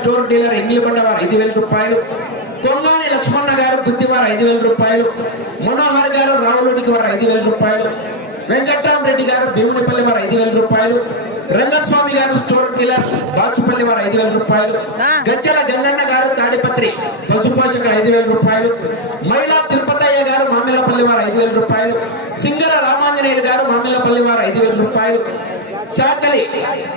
Store dealer ఎంగిలిబండ వారు ఐదు వేల రూపాయలు. కొంగాని లక్ష్మణ గారు గుత్తివారు ఐదు వేల రూపాయలు. మనోహర్ గారు రావులుడికి వారు ఐదు వేల రూపాయలు. వెంకట్రామరెడ్డి గారు భీమునిపల్లి వారు ఐదు వేల రూపాయలు. రంగస్వామి గారు స్టోర్ డీలర్ బాచుపల్లి వారు ఐదు వేల రూపాయలు. గజ్జల గంగన్న గారు తాడిపత్రి పశుపోషకులు ఐదు వేల రూపాయలు. మహిళా తిరుపతయ్య గారు మామిళ్ళపల్లి వారు ఐదు వేల రూపాయలు. సింగర రామాంజనేయులు గారు మామిళ్ళపల్లి వారు ఐదు వేల రూపాయలు. చాకలి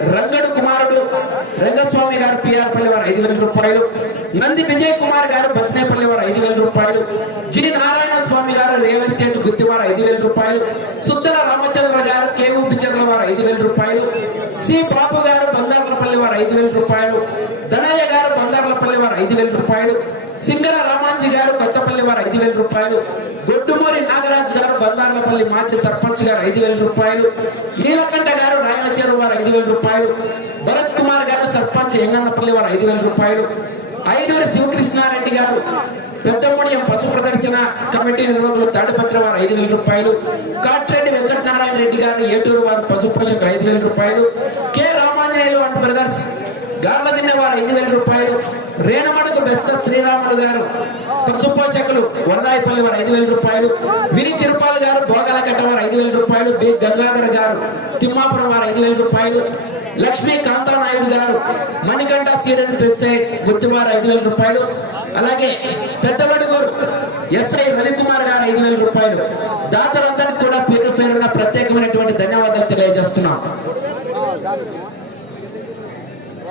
రంగడు కుమారుడు రంగస్వామి గారు పిఆర్పల్లి వారు ఐదు వేల రూపాయలు. నంది విజయ్ కుమార్ గారు బస్నేపల్లి వారు ఐదు వేల రూపాయలు. జిని నారాయణ స్వామి గారు రియల్ ఎస్టేట్ గుత్తివారు ఐదు వేల రూపాయలు. సుద్దల రామచంద్ర గారు కేవు పిచర్ల వారు ఐదు వేల రూపాయలు. సి బాబు గారు బందార్లపల్లి వారు ఐదు వేల రూపాయలు. ధనయ్య గారు బందార్లపల్లి వారు ఐదు వేల రూపాయలు. సింగర రామాంజీ గారు కొత్తపల్లి వారు ఐదు వేల రూపాయలు. గొడ్డుమూరి నాగరాజు గారు బందార్లపల్లి మాజీ సర్పంచ్ గారు ఐదు వేల రూపాయలు. నీలకంఠ గారు రాయలచేరు వారు ఐదు వేల రూపాయలు. భరత్ కుమార్ గారు సర్పంచ్ ఎంగన్నపల్లి వారు ఐదు వేల రూపాయలు. ఐనూరి శివకృష్ణారెడ్డి గారు పెద్దమూడియం పశు ప్రదర్శన కమిటీ నిర్వాహకులు తాడిపత్ర వారు ఐదు వేల రూపాయలు. కాట్రెడ్డి వెంకటనారాయణ రెడ్డి గారు ఏటూరు వారు పశు పోషకులు ఐదు వేల రూపాయలు. K Ramanjaneyulu and brothers Garladinne ఐదు వేల రూపాయలు. రేణమడుగు బెస్త శ్రీరాములు గారు పశు పోషకులు వరదాయపల్లి వారు ఐదు వేల రూపాయలు. విని తిరుపాలు గారు భోగాలకట్ట కట్టవారు ఐదు వేల రూపాయలు. బి గంగాధర్ గారు తిమ్మాపురం వారు ఐదు వేల రూపాయలు. లక్ష్మీ కాంతానాయుడు గారు మణికంఠ సీరియల్ పెస్సైడ్ గుర్తువారు ఐదు వేల రూపాయలు. అలాగే పెద్దబడుగూరు ఎస్ఐ రవికుమార్ గారు ఐదు వేల రూపాయలు. దాతలందరికీ కూడా పేరు పేరున ప్రత్యేకమైనటువంటి ధన్యవాదాలు తెలియజేస్తున్నాం.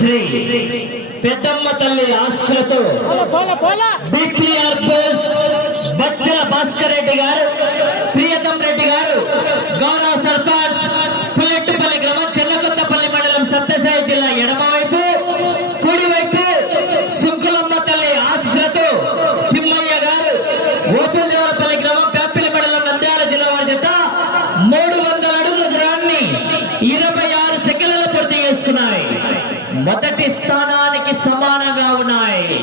శ్రీ పెద్దమ్మ తల్లి ఆశ్రతో బిపిఆర్ బచ్చల భాస్కర్ రెడ్డి గారు ప్రియతం రెడ్డి గారు గౌరవ సర్పంచ్ పుల్లెట్టుపల్లి గ్రామం చిన్నకొత్తపల్లి మండలం సత్యసాయి జిల్లా ఎడమవైపు కుడివైపు శుక్లమ్మ తల్లి ఆశ్రతో తిమ్మయ్య గారు ఓపులదేవరపల్లి గ్రామం ప్యాపిలి మండలం నంద్యాల జిల్లా వారి చేత మూడు వందల అడుగుల దూరాన్ని ఇరవై ఆరు సెకండ్లలో పూర్తి చేసుకున్నాయి మొదటి స్థానానికి సమానంగా ఉన్నాయి.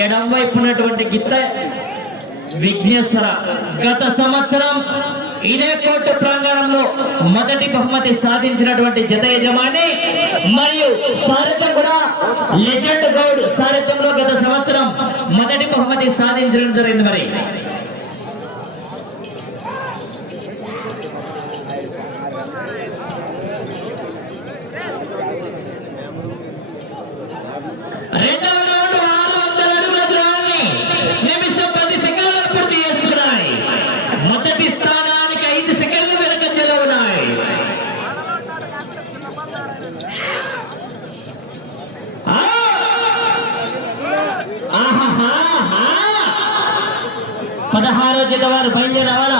ఎడం వైపు ఉన్నటువంటి గీత విఘ్నేశ్వర. గత సంవత్సరం ఇదే కోర్టు ప్రాంగణంలో మొదటి బహుమతి సాధించినటువంటి జత యజమాని మరియు సారథ్యం కూడా లెజెండ్ గౌడ్ సారథ్యంలో గత సంవత్సరం మొదటి బహుమతి సాధించడం జరిగింది మరి రెండవ రౌండ్ ఆరు వందల అడుగుల దూరాన్ని నిమిషం పది సెకండ్లు పూర్తి చేసుకున్నాయి మొదటి స్థానానికి ఐదు సెకండ్లు వెనకంజలో ఉన్నాయి ఆ! ఆహాహాహా! పదహారో బయలుదేరి వారు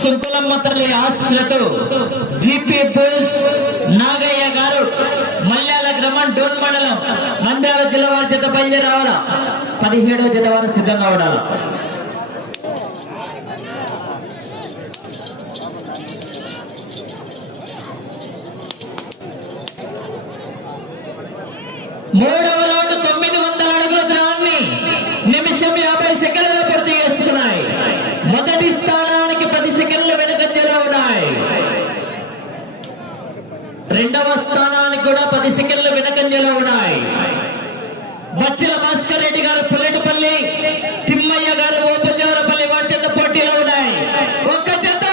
సుంకులమ్మ తల్లి ఆశ్రతో జీపీ బుల్స్ నాగయ్య గారు మల్యాల గ్రామం డోన్ మండలం నంద్యాల జిల్లా వారి జత బయలుదేరి రావాలా? పదిహేడవ జత వారు సిద్ధంగా ఉండాలి? మూడవ రౌండ్ తొమ్మిది వందల అడుగుల దూరాన్ని నిమిషం యాభై సెకండ్లలో పూర్తి చేసుకున్నాయి మొదటి స్థానానికి పది సెకండ్ల వెనుకంజలో ఉన్నాయి రెండవ స్థానానికి కూడా పది సెకండ్లు వెనుకంజలో ఉన్నాయి. బచ్చల భాస్కర్ రెడ్డి గారు పుల్లెటపల్లి తిమ్మయ్య గారు ఓపెంజవరపల్లి వాటి పోటీలో ఉన్నాయి. ఒక్క జత!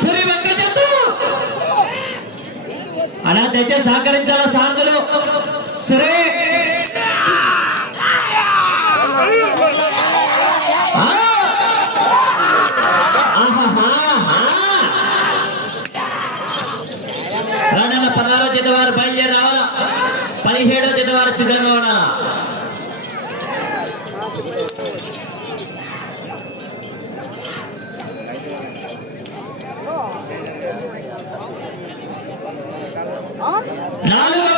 సూర్య ఒక్క జత! అలా దయచేసి సహకరించాలా సార్? వారు బయలుదేరి రావాలా? పదిహేడో జత వారు సిద్ధంగా ఉండాలా నాలుగు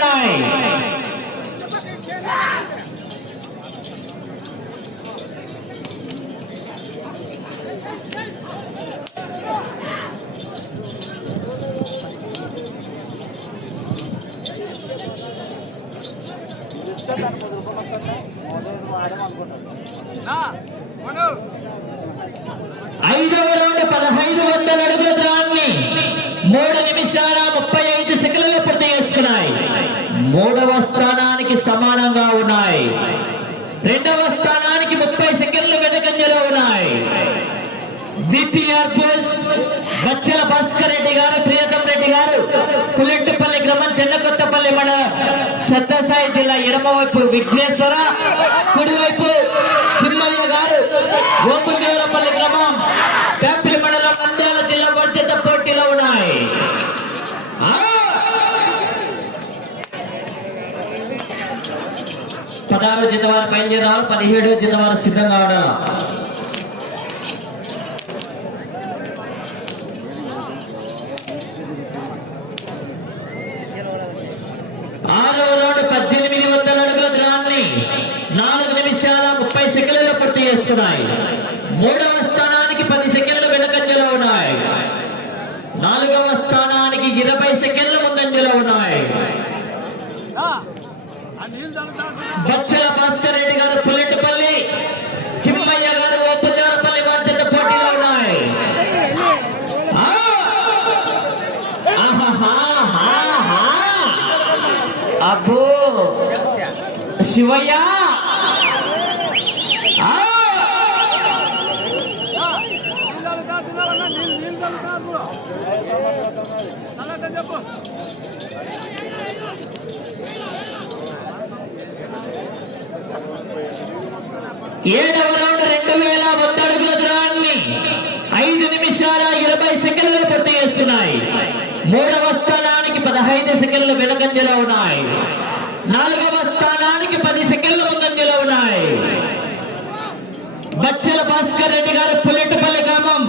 ఉన్నాయి ఐదవ రౌండ్ పదహైదు వందల అడుగుల దూరాన్ని మూడు నిమిషాల ముప్పై ఐదు సెకండ్లు పూర్తి చేసుకున్నాయి మూడవ స్థానానికి సమానంగా ఉన్నాయి. రెండవ స్థానానికి ముప్పై సెకండ్లు వెనకంజలో ఉన్నాయి. బిపిఆర్ బుల్స్ బచ్చల భాస్కర్ రెడ్డి గారు ప్రియతం రెడ్డి గారు పుల్లెట్టుపల్లి గ్రామం చెన్నకొత్తపల్లి మండలం సత్యసాయి జిల్లా ఎడమవైపు విఘ్నేశ్వర పదహారు జితవారు బయలుదేరారు పదిహేడు జితవారు సిద్ధంగా ఉండాలి ఆరవ రౌండ్ పద్దెనిమిది వందల అడుగుల దూరాన్ని నాలుగు నిమిషాల ముప్పై సెకండ్లలో పూర్తి చేసుకున్నాయి. మూడవ స్థానానికి పది సెకండ్లు వెనకంజలో ఉన్నాయి నాలుగవ స్థానానికి ఇరవై సెకండ్ల ముందంజలో ఉన్నాయి బచ్చల భాస్కర్ రెడ్డి గారు పుల్లెట్టుపల్లి తిమ్మయ్య గారు ఒప్పజారపల్లి వారి జత పోటీలో ఉన్నాయి ఆ! ఆహాహాహాహా! అబ్బో శివయ్య! ఏడవ రౌండ్ రెండు వేల వంద అడుగుల దూరాన్ని ఐదు నిమిషాల ఇరవై సెకండ్లు పూర్తి చేస్తున్నాయి. మూడవ స్థానానికి పదహైదు సెకండ్లు వెనకంజలో ఉన్నాయి. నాలుగవ స్థానానికి పది సెకండ్ల ముందంజలో ఉన్నాయి బచ్చల భాస్కర్ రెడ్డి గారు పుల్లెట్టుపల్లి గ్రామం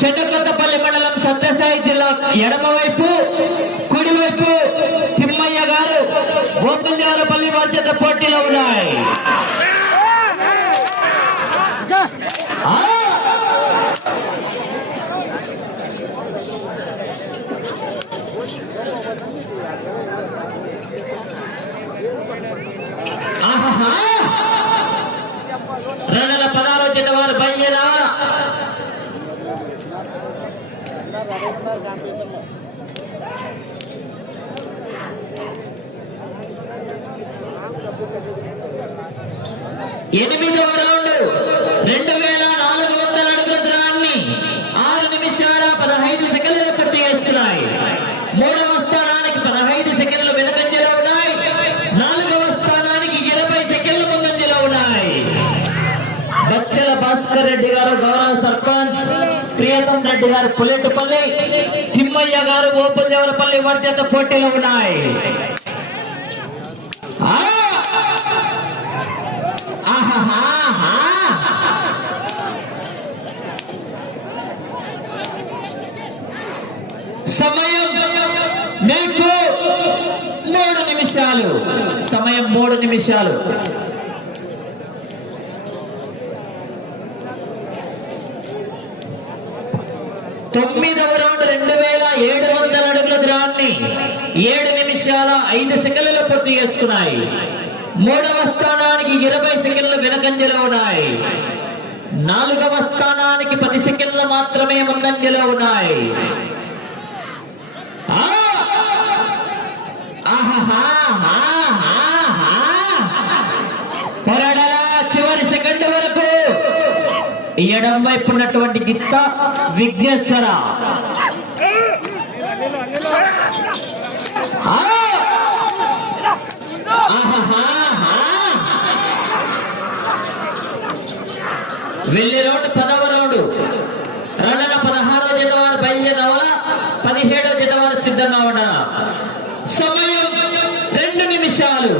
చెడ్డకొత్తపల్లి మండలం సత్యసాయి జిల్లా ఎడమవైపు కుడివైపు తిమ్మయ్య గారు ఓపెన్జారపల్లి బాధ్యత పోటీలో ఉన్నాయి. ఎనిమిదవ రౌండ్ రెండు వేల నాలుగు వందల అడుగుల దూరాన్ని ఆరు నిమిషాల పదహైదు సెకండ్లు పూర్తి చేసుకున్నాయి. మూడవ స్థానానికి పదహైదు సెకండ్లు వెనుకంజలో ఉన్నాయి. నాలుగవ స్థానానికి ఇరవై సెకండ్ల ముందంజలో ఉన్నాయి. బచ్చల భాస్కర్ రెడ్డి గారు గౌరవ సర్పంచ్ ప్రియతం రెడ్డి గారు పులెట్ తిమ్మయ్య గారు ఓపులదేవరపల్లి వర్జత పోటీలు ఉన్నాయి. సమయం మీకు మూడు నిమిషాలు. సమయం మూడు నిమిషాలు. తొమ్మిదవ రౌండ్ రెండు వేల ఏడు వందల అడుగుల దూరాన్ని ఏడు నిమిషాల ఐదు సెకండ్లలో పూర్తి చేసుకున్నాయి. మూడవ స్థానానికి ఇరవై సెకండ్లు వెనకంజలో ఉన్నాయి. నాలుగవ స్థానానికి పది సెకండ్లు మాత్రమే ముందంజలో ఉన్నాయి. ఎడం వైపు ఉన్నటువంటి గిత్త విఘ్నేశ్వర. ఆ! వెళ్ళే రౌండ్ పదవ రౌండ్. రెండన పదహారవ జతవారు బయలుదేరవల పదిహేడవ జతవారు సిద్ధంగా ఉండాల సమయం రెండు నిమిషాలు.